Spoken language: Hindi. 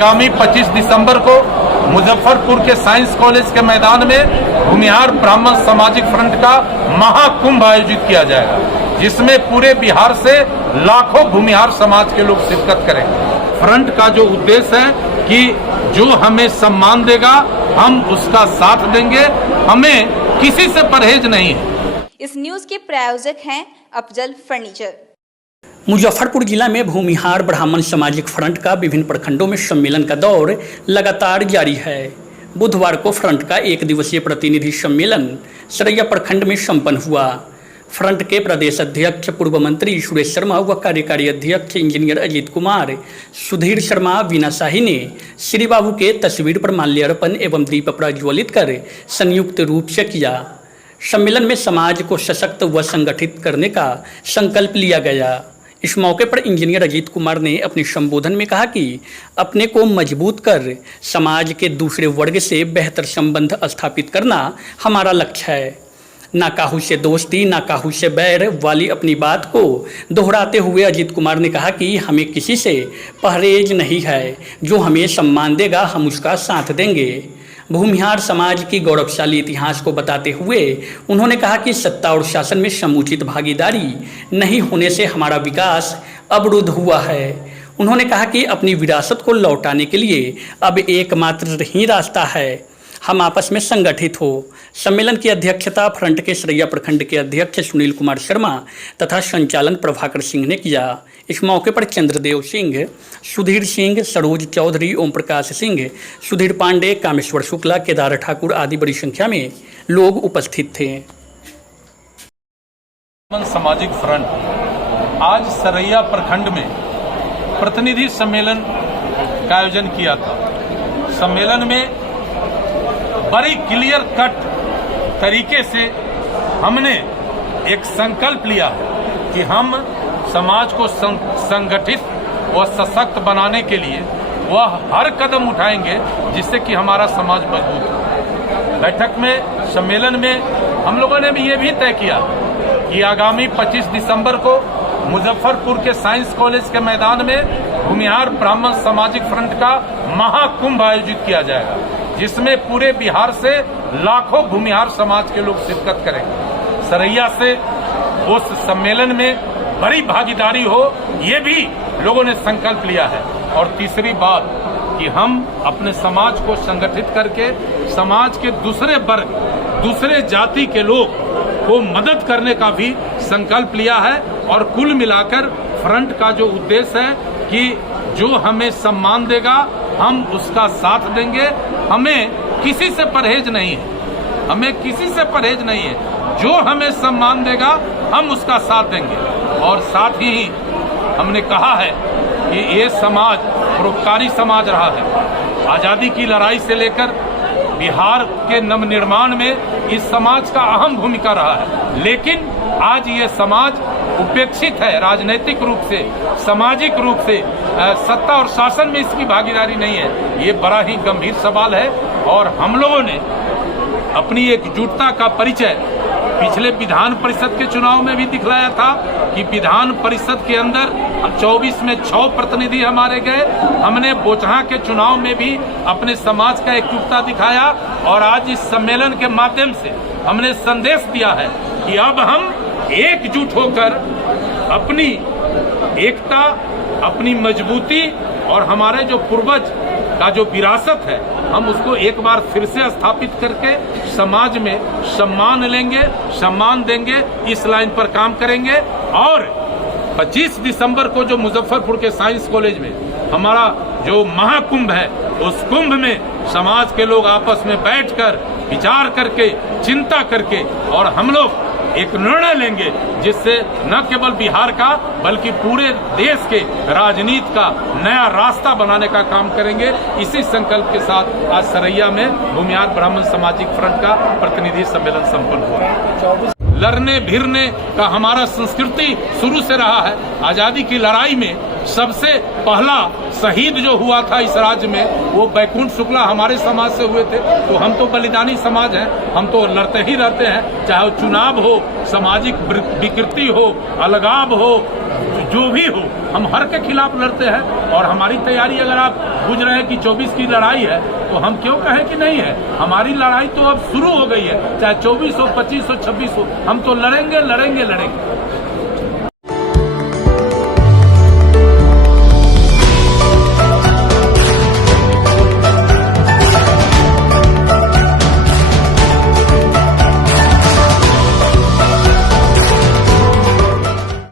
आगामी 25 दिसंबर को मुजफ्फरपुर के साइंस कॉलेज के मैदान में भूमिहार ब्राह्मण सामाजिक फ्रंट का महाकुंभ आयोजित किया जाएगा, जिसमें पूरे बिहार से लाखों भूमिहार समाज के लोग शिरकत करेंगे। फ्रंट का जो उद्देश्य है कि जो हमें सम्मान देगा हम उसका साथ देंगे, हमें किसी से परहेज नहीं है। इस न्यूज के प्रायोजक हैं अफजल फर्नीचर। मुजफ्फरपुर जिला में भूमिहार ब्राह्मण सामाजिक फ्रंट का विभिन्न प्रखंडों में सम्मेलन का दौर लगातार जारी है। बुधवार को फ्रंट का एक दिवसीय प्रतिनिधि सम्मेलन सरैया प्रखंड में संपन्न हुआ। फ्रंट के प्रदेश अध्यक्ष पूर्व मंत्री सुरेश शर्मा व कार्यकारी अध्यक्ष इंजीनियर अजीत कुमार, सुधीर शर्मा, वीना शाही ने श्री बाबू के तस्वीर पर माल्यार्पण एवं दीप प्रज्वलित कर संयुक्त रूप से किया। सम्मेलन में समाज को सशक्त व संगठित करने का संकल्प लिया गया। इस मौके पर इंजीनियर अजीत कुमार ने अपने संबोधन में कहा कि अपने को मजबूत कर समाज के दूसरे वर्ग से बेहतर संबंध स्थापित करना हमारा लक्ष्य है। ना काहू से दोस्ती, ना काहू से बैर वाली अपनी बात को दोहराते हुए अजीत कुमार ने कहा कि हमें किसी से परहेज नहीं है। जो हमें सम्मान देगा हम उसका साथ देंगे। भूमिहार समाज की गौरवशाली इतिहास को बताते हुए उन्होंने कहा कि सत्ता और शासन में समुचित भागीदारी नहीं होने से हमारा विकास अवरुद्ध हुआ है। उन्होंने कहा कि अपनी विरासत को लौटाने के लिए अब एकमात्र ही रास्ता है, हम आपस में संगठित हो। सम्मेलन की अध्यक्षता फ्रंट के सरैया प्रखंड के अध्यक्ष सुनील कुमार शर्मा तथा संचालन प्रभाकर सिंह ने किया। इस मौके पर चंद्रदेव सिंह, सुधीर सिंह, सरोज चौधरी, ओम प्रकाश सिंह, सुधीर पांडे, कामेश्वर शुक्ला, केदार ठाकुर आदि बड़ी संख्या में लोग उपस्थित थे। सामाजिक फ्रंट आज सरैया प्रखंड में प्रतिनिधि सम्मेलन का आयोजन किया था। सम्मेलन में बड़ी क्लियर कट तरीके से हमने एक संकल्प लिया कि हम समाज को संगठित व सशक्त बनाने के लिए वह हर कदम उठाएंगे जिससे कि हमारा समाज मजबूत हो। बैठक में, सम्मेलन में हम लोगों ने भी ये भी तय किया कि आगामी 25 दिसंबर को मुजफ्फरपुर के साइंस कॉलेज के मैदान में भूमिहार ब्राह्मण सामाजिक फ्रंट का महाकुंभ आयोजित किया जाएगा, जिसमें पूरे बिहार से लाखों भूमिहार समाज के लोग शिरकत करेंगे। सरैया से उस सम्मेलन में बड़ी भागीदारी हो, ये भी लोगों ने संकल्प लिया है। और तीसरी बात कि हम अपने समाज को संगठित करके समाज के दूसरे वर्ग, दूसरे जाति के लोग को मदद करने का भी संकल्प लिया है। और कुल मिलाकर फ्रंट का जो उद्देश्य है कि जो हमें सम्मान देगा हम उसका साथ देंगे, हमें किसी से परहेज नहीं है, हमें किसी से परहेज नहीं है। जो हमें सम्मान देगा हम उसका साथ देंगे। और साथ ही हमने कहा है कि ये समाज परोपकारी समाज रहा है। आज़ादी की लड़ाई से लेकर बिहार के नवनिर्माण में इस समाज का अहम भूमिका रहा है, लेकिन आज ये समाज उपेक्षित है राजनीतिक रूप से, सामाजिक रूप से, सत्ता और शासन में इसकी भागीदारी नहीं है। ये बड़ा ही गंभीर सवाल है। और हम लोगों ने अपनी एकजुटता का परिचय पिछले विधान परिषद के चुनाव में भी दिखलाया था कि विधान परिषद के अंदर 24 में 6 प्रतिनिधि हमारे गए। हमने बोचहा के चुनाव में भी अपने समाज का एकजुटता दिखाया। और आज इस सम्मेलन के माध्यम से हमने संदेश दिया है कि अब हम एकजुट होकर अपनी एकता, अपनी मजबूती और हमारे जो पूर्वज का जो विरासत है हम उसको एक बार फिर से स्थापित करके समाज में सम्मान लेंगे, सम्मान देंगे, इस लाइन पर काम करेंगे। और 25 दिसंबर को जो मुजफ्फरपुर के साइंस कॉलेज में हमारा जो महाकुंभ है, उस कुंभ में समाज के लोग आपस में बैठकर विचार करके, चिंता करके और हम लोग एक निर्णय लेंगे जिससे न केवल बिहार का बल्कि पूरे देश के राजनीति का नया रास्ता बनाने का काम करेंगे। इसी संकल्प के साथ आज सरैया में भूमिहार ब्राह्मण सामाजिक फ्रंट का प्रतिनिधि सम्मेलन संपन्न हुआ। लड़ने भिड़ने का हमारा संस्कृति शुरू से रहा है। आजादी की लड़ाई में सबसे पहला शहीद जो हुआ था इस राज्य में वो बैकुंठ शुक्ला हमारे समाज से हुए थे। तो हम तो बलिदानी समाज हैं, हम तो लड़ते ही रहते हैं, चाहे वो चुनाव हो, सामाजिक विकृति हो, अलगाव हो, जो भी हो हम हर के खिलाफ लड़ते हैं। और हमारी तैयारी, अगर आप बुझ रहे हैं कि 24 की लड़ाई है, तो हम क्यों कहें कि नहीं है। हमारी लड़ाई तो अब शुरू हो गई है, चाहे 24 हो, 25 हो, 26 हो, हम तो लड़ेंगे लड़ेंगे लड़ेंगे।